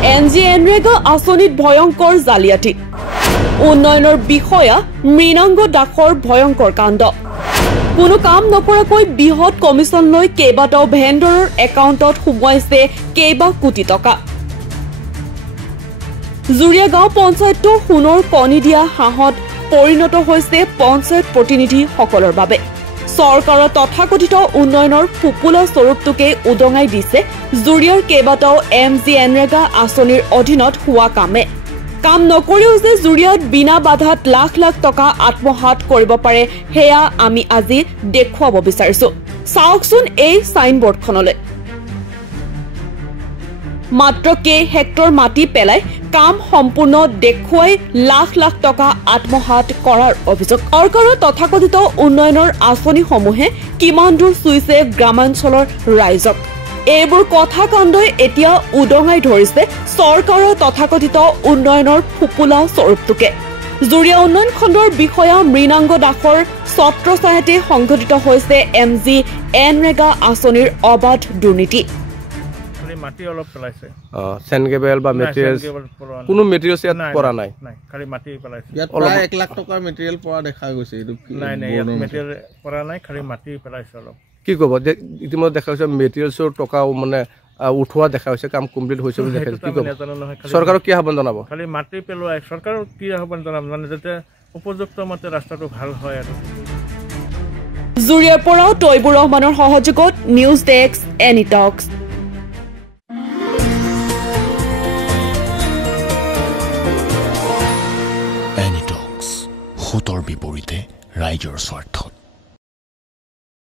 NREGA আঁচনিত ভয়ংকৰ জালিয়াতি উন্নয়নৰ বিষয়া মৃণাংগ দাসৰ ভয়ংকৰ কাণ্ড কোনো কাম নকৰাকৈ বৃহৎ কমিছন লৈ কেইবাটাও ভেণ্ডৰৰ একাউণ্টত সোমোৱাইছে কেইবা কোটি টকা জুৰিয়া গাঁও পঞ্চায়তটো সোণৰ কণী দিয়া হাঁহত পৰিণত হৈছে পঞ্চায়ত প্ৰতিনিধিসকলৰ বাবে চৰকাৰৰ তথাকথিত উন্নয়নৰ ফুপুলা স্বৰূপটোকে উদঙাই দিছে জুৰিয়াৰ কেইবাটাও এনৰেগা আঁচনিৰ অধীনত হোৱা কামে কাম নকৰিও যে জুৰিয়াত বিনা বাধাত লাখ লাখ টকা আত্মসাত কৰিব পাৰে হেয়া আমি আজি দেখুৱাব বিচাৰিছো চাওকচোন এই সাইনবোৰ্ডখনলৈ মাত্ৰ হেক্টৰ মাটি পেলাই কাম সম্পূৰ্ণ দেখুৱাই লাখ লাখ টকা আত্মসাত কৰাৰ অভিযোগ চৰকাৰৰ তথাকথিত উন্নয়নৰ আঁচনিসমূহে কিমান দূৰ চুইছে গ্ৰামাঞ্চলৰ ৰাইজক এইবোৰ কথা কাণ্ডই এতিয়া উদঙাই ধৰিছে চৰকাৰৰ তথাকথিত উন্নয়নৰ ফুপুলা স্বৰূপটোকে জুৰিয়া উন্নয়ন খণ্ডৰ বিষয়া মৃণাংগ দাসৰ ছত্ৰছায়াতে সংঘটিত হৈছে এনৰেগা আঁচনিৰ অবাধ দুৰ্নীতি মাটি অলপ পেলাইছে সেনগেবেল বা মেটেৰিয়েলছ কোনো মেটেৰিয়েলছ ইয়াত পৰা নাই খালি মাটি পেলাইছে ইয়াত প্ৰায় 1 লাখ টকাৰ মেটেৰিয়েল পৰা দেখা গৈছে এইটো নাই ইয়াত মেটেৰিয়েল পৰা নাই খালি মাটি পেলাইছে অলপ কি ক'ব ইতিমধ্যে দেখা হৈছে মেটেৰিয়েলছৰ টকাও মানে উঠোৱা দেখা হৈছে কাম কমপ্লিট হৈছে বুলি দেখা কি ক'ব চৰকাৰক কি আহ্বান জনাব খালি মাটি পেলোৱা চৰকাৰক কি আহ্বান জনাব মানে যাতে উপযুক্ত মতে ৰাস্তাটো ভাল হয় আৰু জুৰিয়াৰ পৰা তৈবুৰ ৰহমানৰ সহযোগত নিউজ ডেস্ক এনি টক্স এনি টক্স হুতৰ বিপৰীতে ৰাইজৰ স্বাৰ্থত